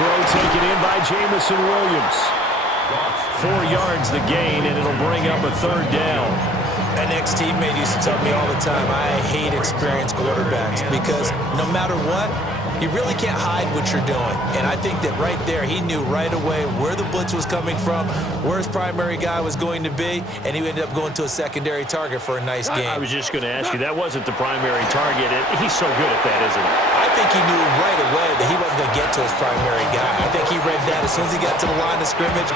throw taken in by Jameson Williams. 4 yards the gain, and it'll bring up a third down. An ex-teammate used to tell me all the time, I hate experienced quarterbacks because no matter what, you really can't hide what you're doing. And I think that right there, he knew right away where the blitz was coming from, where his primary guy was going to be, and he ended up going to a secondary target for a nice game. I was just going to ask you, that wasn't the primary target. He's so good at that, isn't he? I think he knew right away that he wasn't going to get to his primary guy. I think he read that as soon as he got to the line of scrimmage,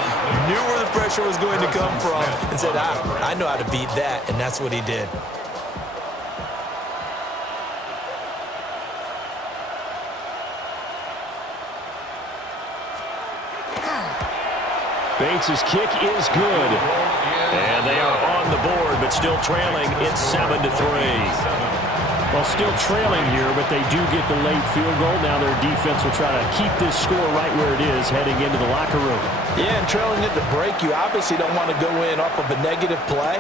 knew where the pressure was going to come from, and said, I know how to beat that, and that's what he did. Bates' kick is good. And they are on the board, but still trailing. It's 7-3. Well, still trailing here, but they do get the late field goal. Now their defense will try to keep this score right where it is heading into the locker room. Yeah, and trailing at the break, you obviously don't want to go in off of a negative play.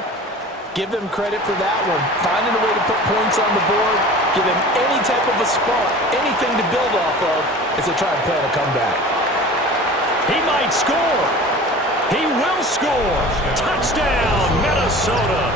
Give them credit for that one. Finding a way to put points on the board, give them any type of a spark, anything to build off of as they try and plan a comeback. He might score. He will score. Touchdown, Minnesota.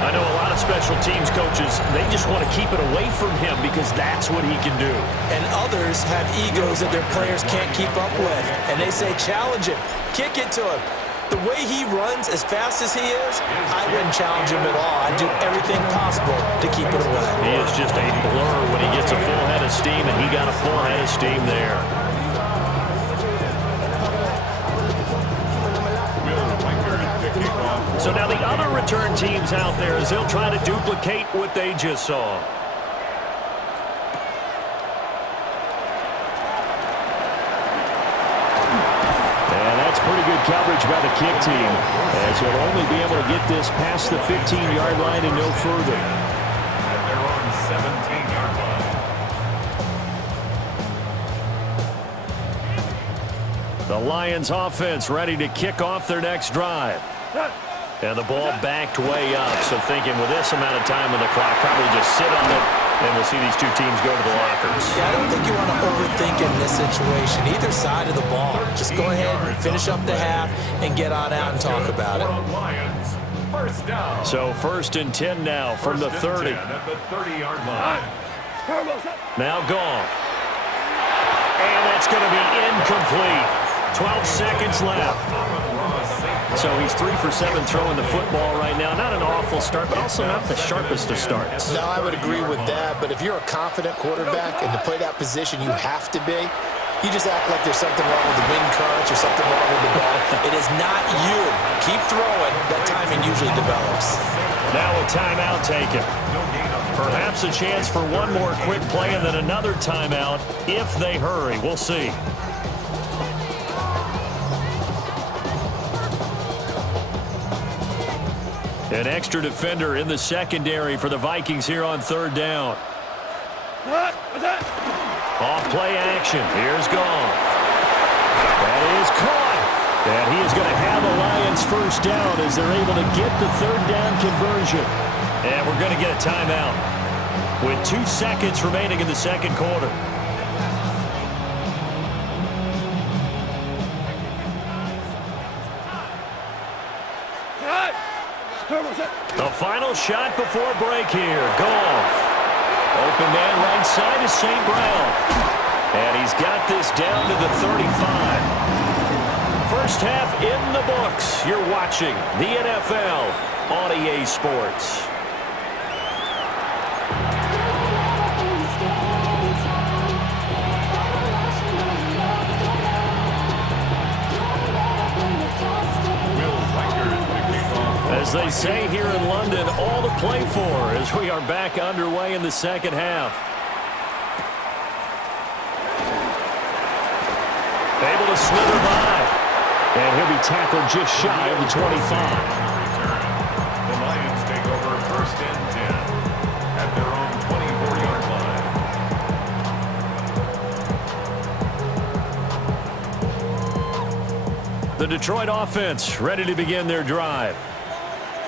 I know a lot of special teams coaches, they just want to keep it away from him because that's what he can do. And others have egos that their players can't keep up with. And they say, challenge him, kick it to him. The way he runs as fast as he is, I wouldn't challenge him at all. I'd do everything possible to keep it away. He is just a blur when he gets a full head of steam, and he got a full head of steam there. So now the other return teams out there as they'll try to duplicate what they just saw. And that's pretty good coverage by the kick team, as he'll only be able to get this past the 15-yard line and no further. At their own 17-yard line. The Lions offense ready to kick off their next drive. And the ball backed way up, so thinking with this amount of time on the clock, probably just sit on it, and we'll see these two teams go to the lockers. Yeah, I don't think you want to overthink in this situation, either side of the ball. Just go ahead and finish up the half and get on out and talk about it. So 1st and 10 now from the 30. At the 30-yard line. Now Goff. And that's going to be incomplete. 12 seconds left. So he's 3 for 7 throwing the football right now. Not an awful start, but also not the sharpest of starts. No, I would agree with that. But if you're a confident quarterback and to play that position you have to be, you just act like there's something wrong with the wind currents or something wrong with the ball. It is not you. Keep throwing. That timing usually develops. Now a timeout taken. Perhaps a chance for one more quick play and then another timeout if they hurry. We'll see. An extra defender in the secondary for the Vikings here on 3rd down. Off play action. Here's Goff. That is caught. And he is going to have the Lions first down as they're able to get the 3rd down conversion. And we're going to get a timeout with 2 seconds remaining in the second quarter. The final shot before break here. Goff. Open man right side is St. Brown. And he's got this down to the 35. First half in the books. You're watching the NFL on EA Sports. As they say here in London, all to play for as we are back underway in the second half. Able to slither by. And he'll be tackled just shy of the 25. The Lions take over 1st and 10 at their own 24-yard line. The Detroit offense ready to begin their drive.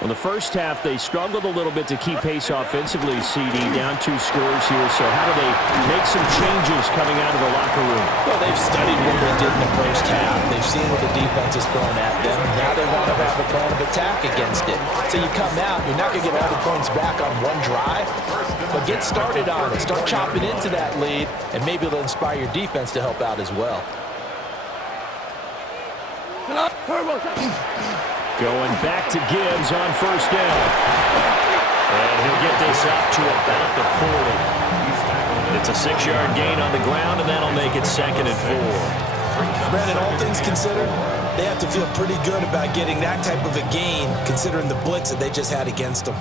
Well, the first half, they struggled a little bit to keep pace offensively, CD, down 2 scores here. So how do they make some changes coming out of the locker room? Well, they've studied what they did in the first half. They've seen what the defense is throwing at them. Now they want to have a plan of attack against it. So you come out, you're not going to get all the points back on one drive, but get started on it. Start chopping into that lead, and maybe it'll inspire your defense to help out as well. Going back to Gibbs on first down. And he'll get this up to about the 40. It's a 6-yard gain on the ground, and that'll make it 2nd and 4. Brandon, all things considered, they have to feel pretty good about getting that type of a gain, considering the blitz that they just had against them.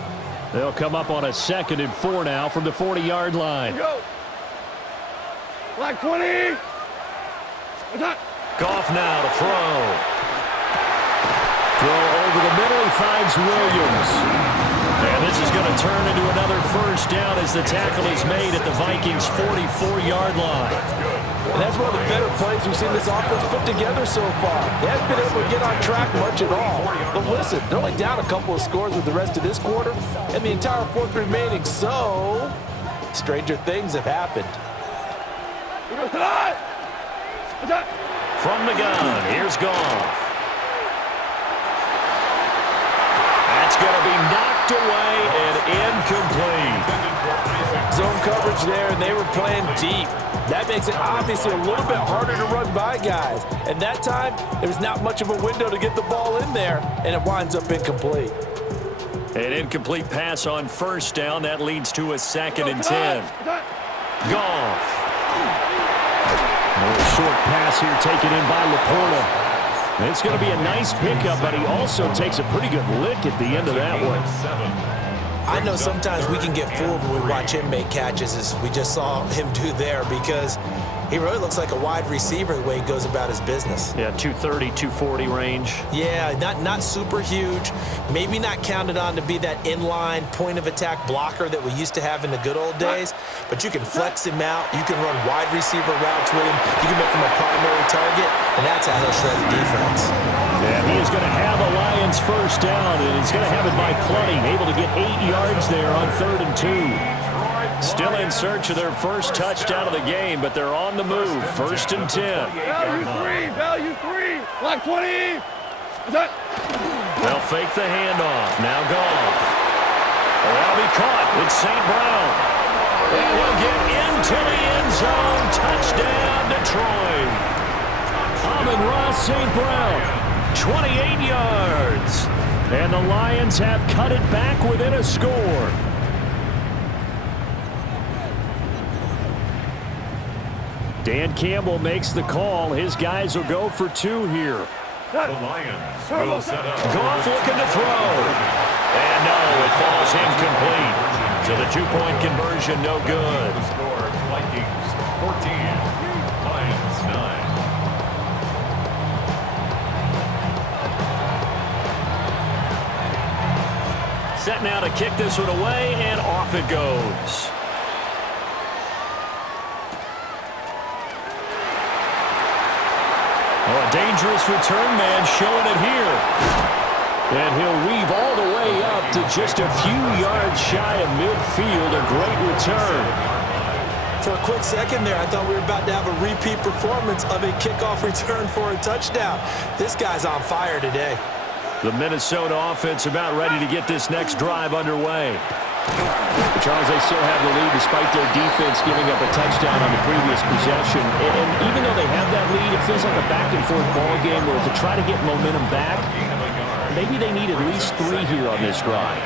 They'll come up on a 2nd and 4 now from the 40-yard line. Go. Black 20. Goff now to throw. Throw over the middle, he finds Williams. And this is going to turn into another first down as the tackle is made at the Vikings' 44-yard line. And that's one of the better plays we've seen this offense put together so far. They haven't been able to get on track much at all. But listen, they're only down a couple of scores with the rest of this quarter and the entire 4th remaining. So, stranger things have happened. From the gun, here's Goff. That's going to be knocked away and incomplete. Zone coverage there, and they were playing deep. That makes it obviously a little bit harder to run by guys. And that time, there was not much of a window to get the ball in there, and it winds up incomplete. An incomplete pass on first down. That leads to a 2nd and 10. Goff. A short pass here taken in by Laporta. It's going to be a nice pickup, but he also takes a pretty good lick at the end of that one. I know sometimes we can get fooled when we watch him make catches, as we just saw him do there, because he really looks like a wide receiver the way he goes about his business. Yeah, 230, 240 range. Yeah, not super huge. Maybe not counted on to be that inline point-of-attack blocker that we used to have in the good old days, but you can flex him out. You can run wide receiver routes with him. You can make him a primary target, and that's how he'll shred the defense. Yeah, he is going to have a Lions first down, and he's going to have it by plenty. Able to get 8 yards there on 3rd and 2. Still in search of their first touchdown of the game, but they're on the move. 1st and 10. Value 3. Black 20. They'll fake the handoff. Now Goff. That'll be caught. It's St. Brown. And he'll get into the end zone. Touchdown, Detroit. Amon-Ra St. Brown, 28 yards. And the Lions have cut it back within a score. Dan Campbell makes the call. His guys will go for 2 here. The Lions will set up. Goff looking to throw. And no, it falls incomplete. So the 2-point conversion, no good. The score, Vikings 14, Lions 9. Set now to kick this one away, and off it goes. Oh, a dangerous return man showing it here. And he'll weave all the way up to just a few yards shy of midfield. A great return. For a quick second there, I thought we were about to have a repeat performance of a kickoff return for a touchdown. This guy's on fire today. The Minnesota offense about ready to get this next drive underway. Charles, they still have the lead despite their defense giving up a touchdown on the previous possession. And even though they have that lead, it feels like a back-and-forth ball game where to try to get momentum back, maybe they need at least 3 here on this drive.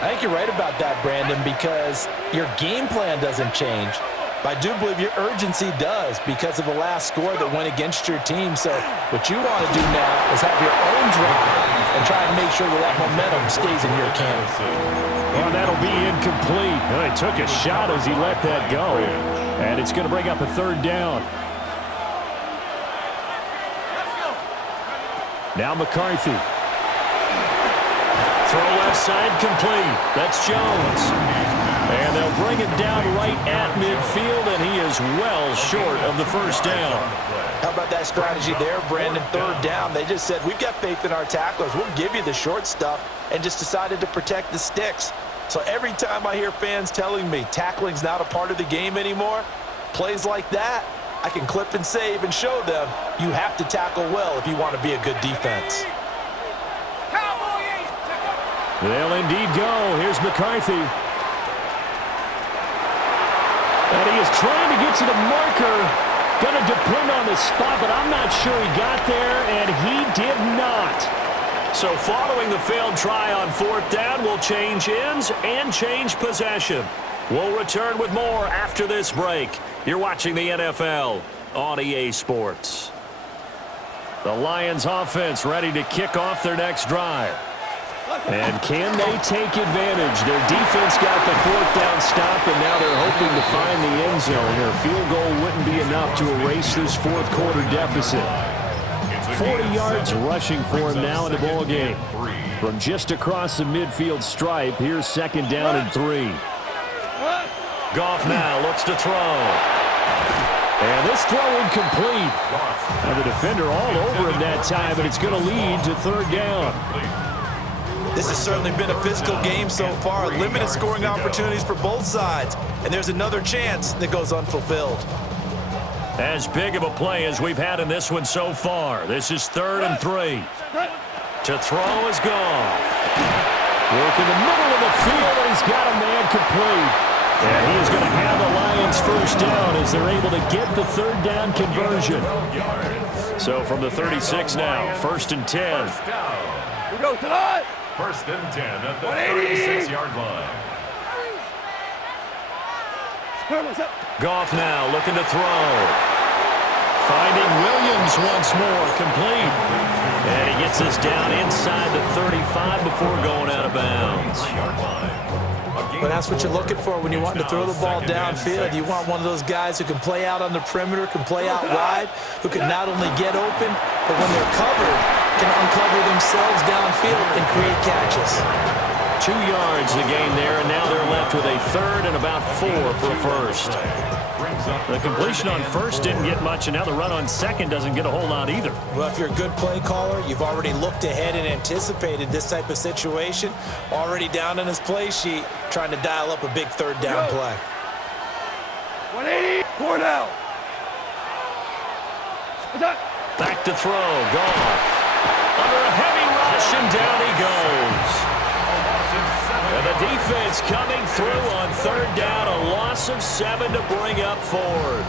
I think you're right about that, Brandon, because your game plan doesn't change. But I do believe your urgency does because of the last score that went against your team. So what you want to do now is have your own drive and try and make sure that momentum stays in your camp. Well, that'll be incomplete. Well, he took a shot as he let that go. And it's going to bring up a 3rd down. Now McCarthy. Throw left side complete. That's Jones. And they'll bring it down right at midfield, and he is well short of the first down. How about that strategy there, Brandon? Third down, they just said, we've got faith in our tacklers. We'll give you the short stuff, and just decided to protect the sticks. So every time I hear fans telling me tackling's not a part of the game anymore, plays like that, I can clip and save and show them you have to tackle well if you want to be a good defense. They'll indeed go. Here's McCarthy. And he is trying to get to the marker. Going to depend on the spot, but I'm not sure he got there, and he did not. So following the failed try on fourth down, we'll change ends and change possession. We'll return with more after this break. You're watching the NFL on EA Sports. The Lions offense ready to kick off their next drive. And can they take advantage? Their defense got the fourth down stop, and now they're hoping to find the end zone. Their field goal wouldn't be enough to erase this fourth quarter deficit. 40 yards rushing for him now in the ball game. From just across the midfield stripe, here's second down and 3. Goff now looks to throw. And this throw incomplete. Now the defender all over him that time, and it's going to lead to third down. This has certainly been a physical game so far. Limited scoring opportunities for both sides. And there's another chance that goes unfulfilled. As big of a play as we've had in this one so far. This is 3rd and 3. To throw is Goff. Work in the middle of the field, and he's got a man complete. And he is going to have the Lions first down as they're able to get the third down conversion. So from the 36 now, 1st and 10. We go tonight. 1st and 10 at the 36-yard line. Goff now looking to throw. Finding Williams once more, complete. And he gets us down inside the 35 before going out of bounds. But that's what you're looking for when you want to throw the ball downfield. You want one of those guys who can play out on the perimeter, can play out wide, who can not only get open, but when they're covered, can uncover themselves downfield and create catches. 2 yards the gain there, and now they're left with a 3rd and about 4 for a first. The completion on first didn't get much, and now the run on second doesn't get a whole lot either. Well, if you're a good play caller, you've already looked ahead and anticipated this type of situation. Already down in his play sheet, trying to dial up a big third down play. 180, 4 down. Back to throw, Goff. Under a heavy rush, and down he goes. And the defense coming through on third down, a loss of 7 to bring up 4th.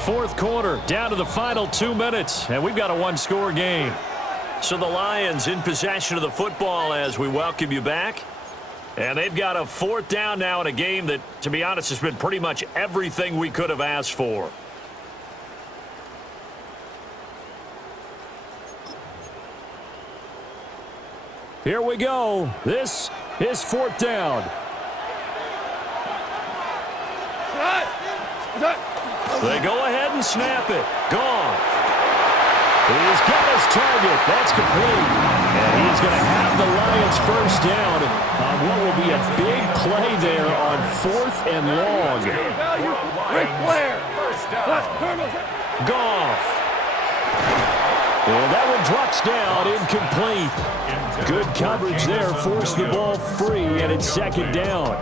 Fourth quarter, down to the final 2 minutes, and we've got a one-score game. So the Lions in possession of the football as we welcome you back. And they've got a 4th down now in a game that, to be honest, has been pretty much everything we could have asked for. Here we go. This is 4th down. They go ahead and snap it. Goff. He's got his target. That's complete. And he's going to have the Lions first down on what will be a big play there on 4th and long. Ric Flair. Goff. And that one drops down, incomplete. Good coverage there, forced the ball free, and it's second down.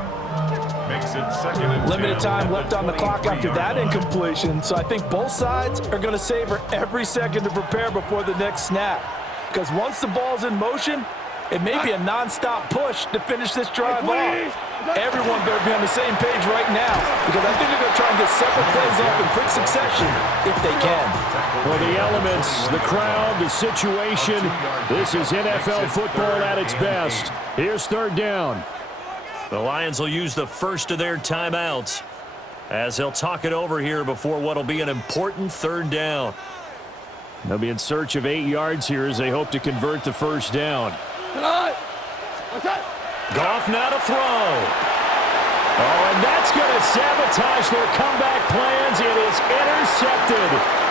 Makes it 2nd and 10. Limited time left on the clock after that incompletion, so I think both sides are going to savor every second to prepare before the next snap. Because once the ball's in motion, it may be a non-stop push to finish this drive off. Everyone better be on the same page right now, because I think they're going to try and get several plays off in quick succession if they can. Well, the elements, the crowd, the situation, this is NFL football at its best. Here's third down. The Lions will use the first of their timeouts as they'll talk it over here before what will be an important third down. They'll be in search of 8 yards here as they hope to convert the first down. Goff now to throw. Oh, and that's going to sabotage their comeback plans. It is intercepted.